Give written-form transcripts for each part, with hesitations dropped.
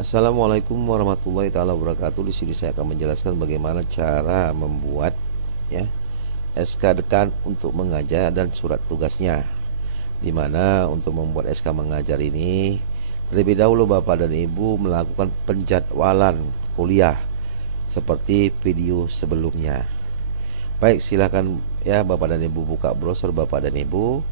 Assalamualaikum warahmatullahi taala wabarakatuh. Di sini saya akan menjelaskan bagaimana cara membuat ya SK dekan untuk mengajar dan surat tugasnya. Dimana untuk membuat SK mengajar ini terlebih dahulu Bapak dan Ibu melakukan penjadwalan kuliah seperti video sebelumnya. Baik, silakan ya Bapak dan Ibu buka browser Bapak dan Ibu,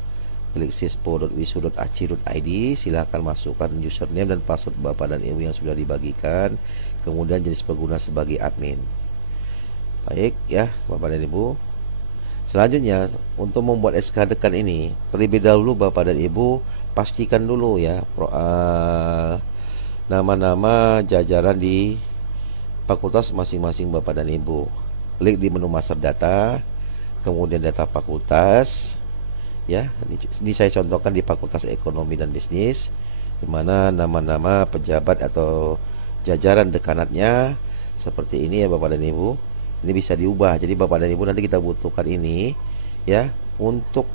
klik sispo.wisu.ac.id, silahkan masukkan username dan password Bapak dan Ibu yang sudah dibagikan, kemudian jenis pengguna sebagai admin. Baik ya Bapak dan Ibu. Selanjutnya untuk membuat SK dekan ini, terlebih dahulu Bapak dan Ibu pastikan dulu ya nama-nama jajaran di fakultas masing-masing Bapak dan Ibu. Klik di menu master data, kemudian data fakultas. Ya, ini saya contohkan di Fakultas Ekonomi dan Bisnis, di mana nama-nama pejabat atau jajaran dekanatnya seperti ini ya Bapak dan Ibu. Ini bisa diubah. Jadi Bapak dan Ibu nanti kita butuhkan ini ya untuk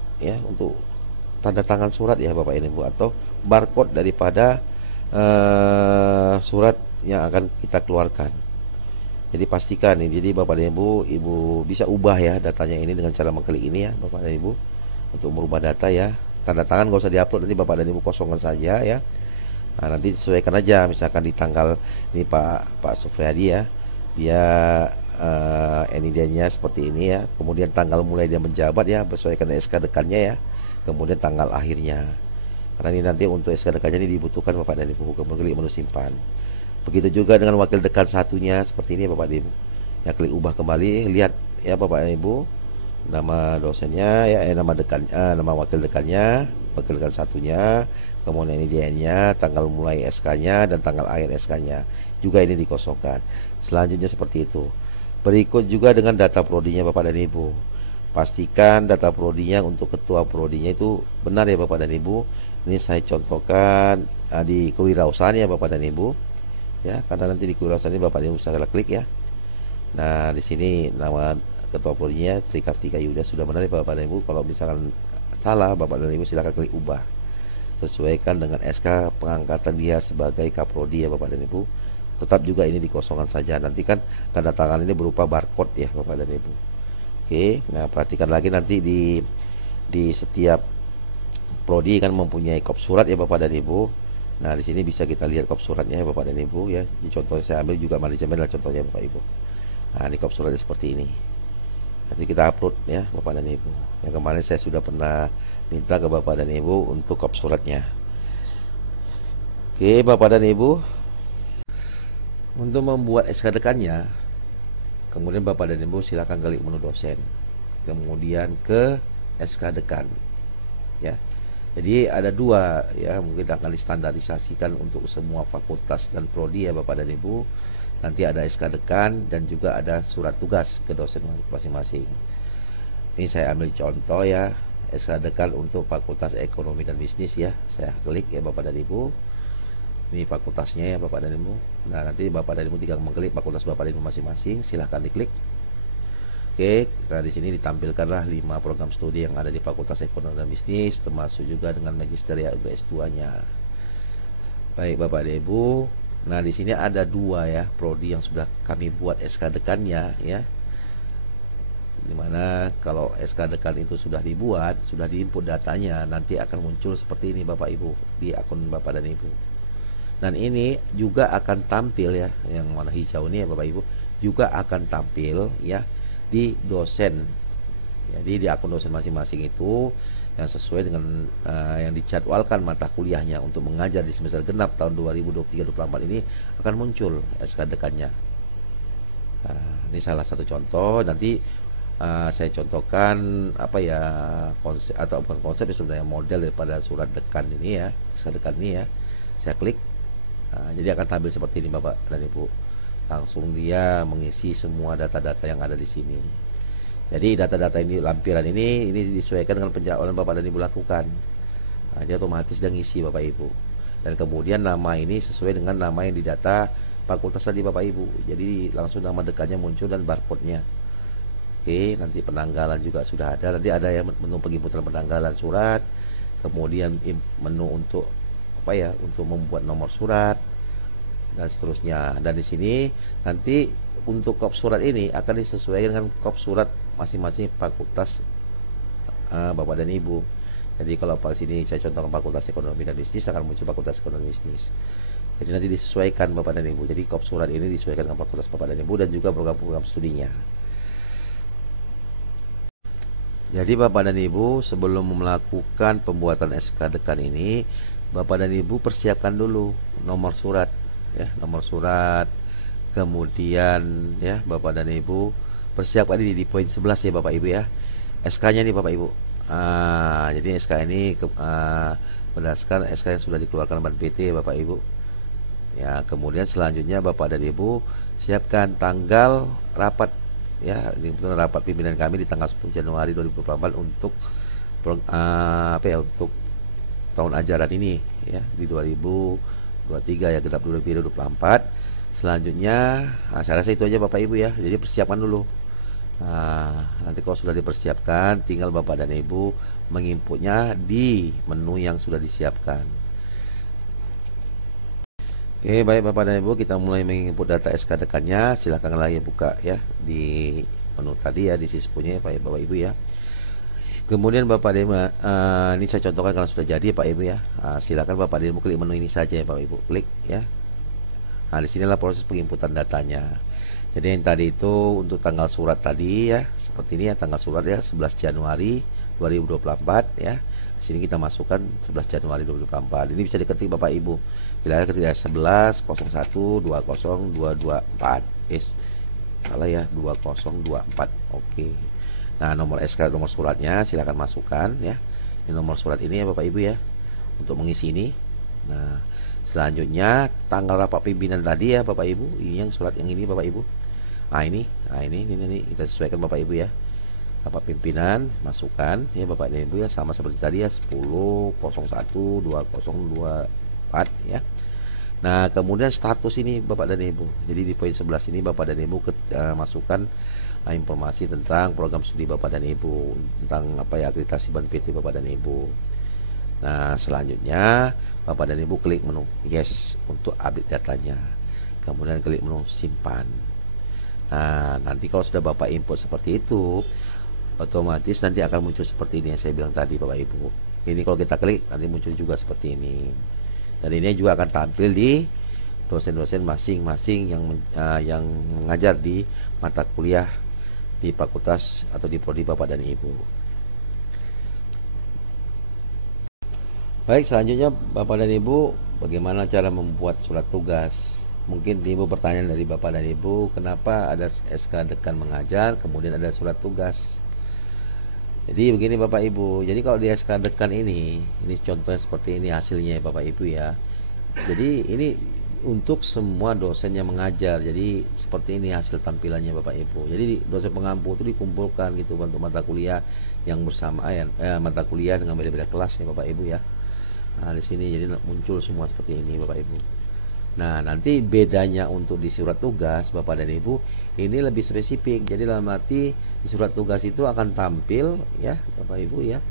tanda tangan surat ya Bapak dan Ibu, atau barcode daripada surat yang akan kita keluarkan. Jadi pastikan ini. Jadi Bapak dan Ibu bisa ubah ya datanya ini dengan cara mengklik ini ya Bapak dan Ibu, untuk merubah data ya. Tanda tangan gak usah diupload, nanti Bapak dan Ibu kosongkan saja ya. Nah, nanti sesuaikan aja, misalkan di tanggal ini Pak Sufriyadi ya, dia NID-nya seperti ini ya, kemudian tanggal mulai dia menjabat ya, sesuaikan SK dekannya ya, kemudian tanggal akhirnya. Karena ini nanti untuk SK dekannya ini dibutuhkan Bapak dan Ibu, kemudian klik menu simpan. Begitu juga dengan wakil dekan satunya seperti ini Bapak dan Ibu. Ya, klik ubah kembali, lihat ya Bapak dan Ibu, nama dosennya ya, nama dekan, nama wakil dekannya, wakil dekan satunya, kemudian IDN-nya, tanggal mulai SK-nya dan tanggal akhir SK-nya juga ini dikosongkan. Selanjutnya seperti itu. Berikut juga dengan data prodinya Bapak dan Ibu. Pastikan data prodinya untuk ketua prodinya itu benar ya Bapak dan Ibu. Ini saya contohkan di kewirausahaan ya Bapak dan Ibu. Ya, karena nanti di kewirausahaan ini Bapak dan Ibu bisa klik ya. Nah, di sini nama ketua prodinya Tri Kartika Yuda sudah benar ya Bapak dan Ibu. Kalau misalkan salah Bapak dan Ibu silakan klik ubah, sesuaikan dengan SK pengangkatan dia sebagai kaprodi ya Bapak dan Ibu. Tetap juga ini dikosongkan saja, nanti kan tanda tangan ini berupa barcode ya Bapak dan Ibu. Oke, nah perhatikan lagi nanti di setiap prodi kan mempunyai kop surat ya Bapak dan Ibu. Nah, di sini bisa kita lihat kop suratnya ya Bapak dan Ibu ya. Di contohnya saya ambil juga manajemen adalah contohnya Bapak Ibu. Nah, ini kop suratnya seperti ini. Nanti kita upload ya Bapak dan Ibu. Yang kemarin saya sudah pernah minta ke Bapak dan Ibu untuk kop suratnya. Oke Bapak dan Ibu, untuk membuat SK dekannya, kemudian Bapak dan Ibu silakan klik menu dosen, kemudian ke SK dekan ya. Jadi ada dua ya, mungkin akan distandarisasikan untuk semua fakultas dan prodi ya Bapak dan Ibu. Nanti ada SK dekan dan juga ada surat tugas ke dosen masing-masing. Ini saya ambil contoh ya, SK dekan untuk Fakultas Ekonomi dan Bisnis ya. Saya klik ya Bapak dan Ibu. Ini fakultasnya ya Bapak dan Ibu. Nah, nanti Bapak dan Ibu tinggal mengklik fakultas Bapak dan Ibu masing-masing, silahkan diklik. Oke, nah di sini ditampilkanlah 5 program studi yang ada di Fakultas Ekonomi dan Bisnis, termasuk juga dengan magister ya S2-nya. Baik Bapak dan Ibu. Nah, di sini ada dua ya prodi yang sudah kami buat SK dekannya ya. Dimana kalau SK dekan itu sudah dibuat, sudah diinput datanya, nanti akan muncul seperti ini Bapak Ibu di akun Bapak dan Ibu. Dan ini juga akan tampil ya, yang warna hijau ini ya Bapak Ibu, juga akan tampil ya di dosen. Jadi di akun dosen masing-masing itu yang sesuai dengan yang dijadwalkan mata kuliahnya untuk mengajar di semester genap tahun 2023-2024 ini akan muncul SK dekannya. Ini salah satu contoh. Nanti saya contohkan apa ya, konsep atau bukan konsep ya, sebenarnya model daripada surat dekan ini ya, SK dekan ini ya. Saya klik. Jadi akan tampil seperti ini Bapak dan Ibu. Langsung dia mengisi semua data-data yang ada di sini. Jadi data-data ini, lampiran ini disesuaikan dengan penjadwalan Bapak dan Ibu lakukan. Dia otomatis dan ngisi Bapak Ibu. Dan kemudian nama ini sesuai dengan nama yang didata fakultas tadi Bapak Ibu. Jadi langsung nama dekannya muncul dan barcode-nya. Oke, nanti penanggalan juga sudah ada. Nanti ada yang menu penginputan penanggalan surat, kemudian menu untuk apa ya, untuk membuat nomor surat, dan seterusnya. Dan di sini nanti untuk kop surat ini akan disesuaikan dengan kop surat masing-masing fakultas Bapak dan Ibu. Jadi kalau pas sini saya contohkan fakultas ekonomi dan bisnis, akan muncul fakultas ekonomi bisnis. Jadi nanti disesuaikan Bapak dan Ibu. Jadi kop surat ini disesuaikan dengan fakultas Bapak dan Ibu dan juga program-program studinya. Jadi Bapak dan Ibu sebelum melakukan pembuatan SK dekan ini, Bapak dan Ibu persiapkan dulu nomor surat, ya, nomor surat. Kemudian ya Bapak dan Ibu persiapkan ini di poin 11 ya Bapak Ibu ya. SK-nya nih Bapak Ibu. Jadi SK ini berdasarkan SK yang sudah dikeluarkan Ban PT Bapak Ibu. Ya, kemudian selanjutnya Bapak dan Ibu siapkan tanggal rapat ya, ini rapat pimpinan kami di tanggal 10 Januari 2024 untuk untuk tahun ajaran ini ya, di 2023 ya, genap 2024. Selanjutnya saya rasa itu aja Bapak Ibu ya. Jadi persiapkan dulu. Nanti kalau sudah dipersiapkan, tinggal Bapak dan Ibu menginputnya di menu yang sudah disiapkan. Oke, baik Bapak dan Ibu, kita mulai menginput data SK dekannya. Silakan lagi buka ya di menu tadi ya, di sispunya ya Bapak Ibu ya. Kemudian Bapak dan Ibu, ini saya contohkan karena sudah jadi Pak Ibu ya. Silakan Bapak dan Ibu klik menu ini saja ya Bapak Ibu, klik ya. Nah, di sinilah proses penginputan datanya. Jadi yang tadi itu untuk tanggal surat tadi ya, seperti ini ya, tanggal surat ya 11 Januari 2024 ya. Di sini kita masukkan 11 Januari 2024. Ini bisa diketik Bapak Ibu. Bila ketik 11 01 20 224. Yes. Salah ya, 2024. Oke. Nah, nomor SK, nomor suratnya silakan masukkan ya. Ini nomor surat ini ya Bapak Ibu ya, untuk mengisi ini. Nah, selanjutnya tanggal rapat pimpinan tadi ya Bapak Ibu. Ini yang surat yang ini Bapak Ibu. Ini kita sesuaikan Bapak Ibu ya. Rapat pimpinan masukkan ya Bapak dan Ibu ya, sama seperti tadi ya 10.01.2024 ya. Nah, kemudian status ini Bapak dan Ibu. Jadi di poin 11 ini Bapak dan Ibu masukkan informasi tentang program studi Bapak dan Ibu, tentang apa ya, akreditasi Ban PT Bapak dan Ibu. Nah, selanjutnya Bapak dan Ibu klik menu yes untuk update datanya. Kemudian klik menu simpan. Nah, nanti kalau sudah Bapak input seperti itu, otomatis nanti akan muncul seperti ini yang saya bilang tadi Bapak Ibu. Ini kalau kita klik nanti muncul juga seperti ini. Dan ini juga akan tampil di dosen-dosen masing-masing yang mengajar di mata kuliah di fakultas atau di prodi Bapak dan Ibu. Baik, selanjutnya Bapak dan Ibu, bagaimana cara membuat surat tugas? Mungkin Ibu pertanyaan dari Bapak dan Ibu, kenapa ada SK dekan mengajar, kemudian ada surat tugas? Jadi begini Bapak Ibu, jadi kalau di SK dekan ini contohnya seperti ini hasilnya Bapak Ibu ya. Jadi ini untuk semua dosen yang mengajar, jadi seperti ini hasil tampilannya Bapak Ibu. Jadi dosen pengampu itu dikumpulkan gitu untuk mata kuliah yang bersamaan, mata kuliah dengan beda-beda kelasnya Bapak Ibu ya. Nah, di sini jadi muncul semua seperti ini Bapak Ibu. Nah, nanti bedanya untuk di surat tugas Bapak dan Ibu ini lebih spesifik. Jadi dalam arti di surat tugas itu akan tampil ya Bapak Ibu ya,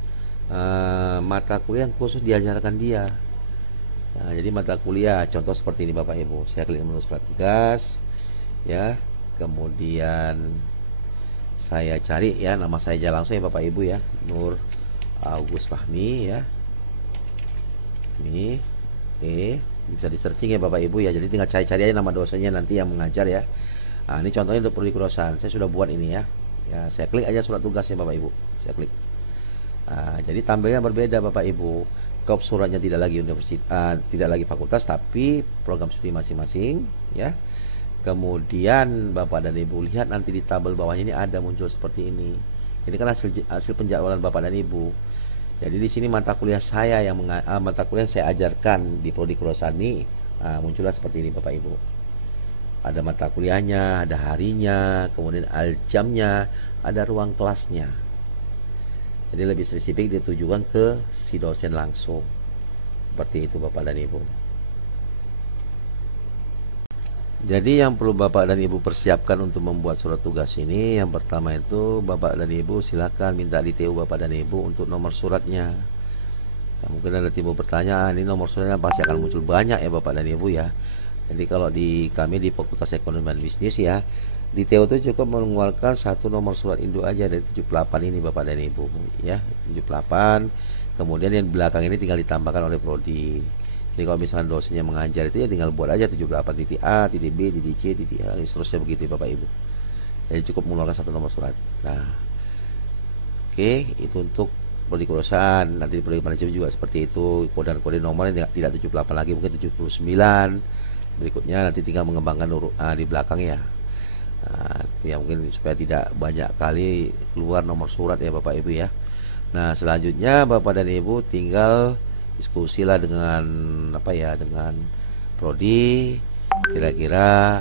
mata kuliah yang khusus diajarkan dia. Nah, jadi mata kuliah contoh seperti ini Bapak Ibu. Saya klik menu surat tugas ya. Kemudian saya cari ya nama saya aja langsung ya Bapak Ibu ya, Nur Agus Fahmi ya. Ini bisa di searching ya Bapak Ibu ya. Jadi tinggal cari-cari aja nama dosennya nanti yang mengajar ya. Nah, ini contohnya untuk prodi kedokteran. Saya sudah buat ini ya. Ya, saya klik aja surat tugasnya Bapak Ibu. Saya klik. Jadi tampilnya berbeda Bapak Ibu. Kop suratnya tidak lagi tidak lagi fakultas, tapi program studi masing-masing ya. Kemudian Bapak dan Ibu lihat nanti di tabel bawahnya ini ada muncul seperti ini. Ini kan hasil penjadwalan Bapak dan Ibu. Jadi di sini mata kuliah saya mata kuliah yang saya ajarkan di prodi kedokteran ini muncullah seperti ini Bapak Ibu. Ada mata kuliahnya, ada harinya, kemudian jamnya, ada ruang kelasnya. Jadi lebih spesifik ditujukan ke si dosen langsung. Seperti itu Bapak dan Ibu. Jadi yang perlu Bapak dan Ibu persiapkan untuk membuat surat tugas ini, yang pertama itu Bapak dan Ibu silakan minta di TU Bapak dan Ibu untuk nomor suratnya. Mungkin ada timbul pertanyaan, ini nomor suratnya pasti akan muncul banyak ya Bapak dan Ibu ya. Jadi kalau di kami di Fakultas Ekonomi dan Bisnis ya, di TO itu cukup mengeluarkan satu nomor surat induk aja dari 78 ini Bapak dan Ibu ya, 78. Kemudian yang belakang ini tinggal ditambahkan oleh prodi. Jadi kalau misalkan dosennya mengajar itu ya tinggal buat aja 78 titik A, titik B, titik C, titik A, seterusnya begitu Bapak Ibu. Jadi cukup mengeluarkan satu nomor surat. Nah, oke, itu untuk prodi kelulusan. Nanti di prodi manajemen juga seperti itu. Kode nomornya tidak 78 lagi, mungkin 79. Berikutnya nanti tinggal mengembangkan di belakang ya. Nah, ya mungkin supaya tidak banyak kali keluar nomor surat ya Bapak Ibu ya. Nah, selanjutnya Bapak dan Ibu tinggal diskusilah dengan dengan prodi kira-kira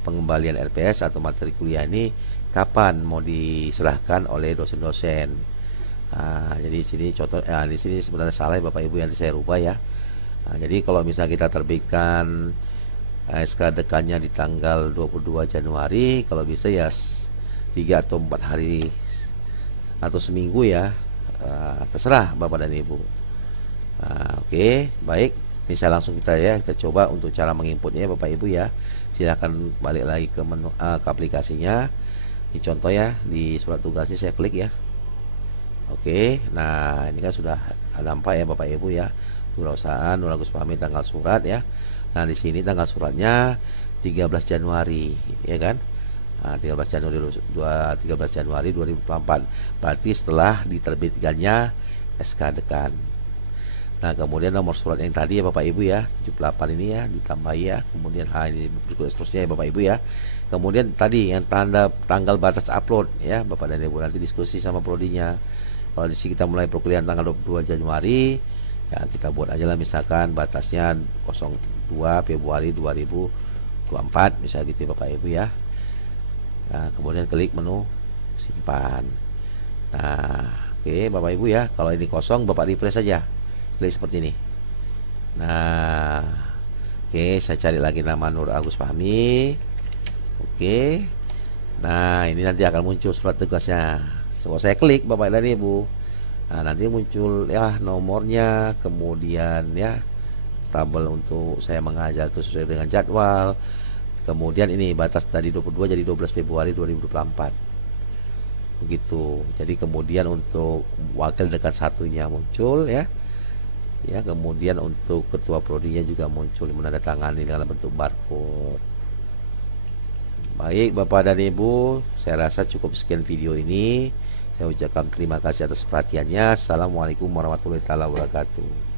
pengembalian RPS atau materi kuliah ini kapan mau diserahkan oleh dosen-dosen. Nah, jadi sini contoh di sini sebenarnya salah ya Bapak Ibu, yang saya rubah ya. Nah, jadi kalau misalnya kita terbitkan SK dekannya di tanggal 22 Januari, kalau bisa ya 3 atau 4 hari atau seminggu ya, terserah Bapak dan Ibu. Oke, baik. Ini saya langsung kita coba untuk cara menginputnya Bapak Ibu ya. Silakan balik lagi ke menu ke aplikasinya. Ini contoh ya, di surat tugasnya saya klik ya. Oke, nah ini kan sudah nampak ya Bapak Ibu ya. Perusahaan Nur Agus Fahmi tanggal surat ya. Nah, di sini tanggal suratnya 13 Januari ya kan. Nah, 13 Januari 2024. Berarti setelah diterbitkannya SK dekan. Nah, kemudian nomor surat yang tadi ya Bapak Ibu ya, 78 ini ya ditambah ya. Kemudian ini berikut seterusnya ya Bapak Ibu ya. Kemudian tadi yang tanggal batas upload ya Bapak dan Ibu, nanti diskusi sama prodinya. Kalau di sini kita mulai perkuliahan tanggal 22 Januari, ya kita buat aja lah misalkan batasnya 02 Februari 2024 misalnya gitu ya Bapak Ibu ya. Nah, kemudian klik menu simpan. Nah, oke Bapak Ibu ya, kalau ini kosong Bapak refresh saja. Klik seperti ini. Nah, oke, saya cari lagi nama Nur Agus Fahmi. Oke. Nah, ini nanti akan muncul surat tugasnya. So, saya klik Bapak dan Ibu. Nah, nanti muncul ya nomornya, kemudian ya tabel untuk saya mengajar itu sesuai dengan jadwal. Kemudian ini batas tadi 22 jadi 12 Februari 2024. Begitu. Jadi kemudian untuk wakil dekan satunya muncul ya. Ya, kemudian untuk ketua prodinya juga muncul menandatangani dalam bentuk barcode. Baik Bapak dan Ibu, saya rasa cukup sekian video ini. Saya ucapkan terima kasih atas perhatiannya. Assalamualaikum warahmatullahi wabarakatuh.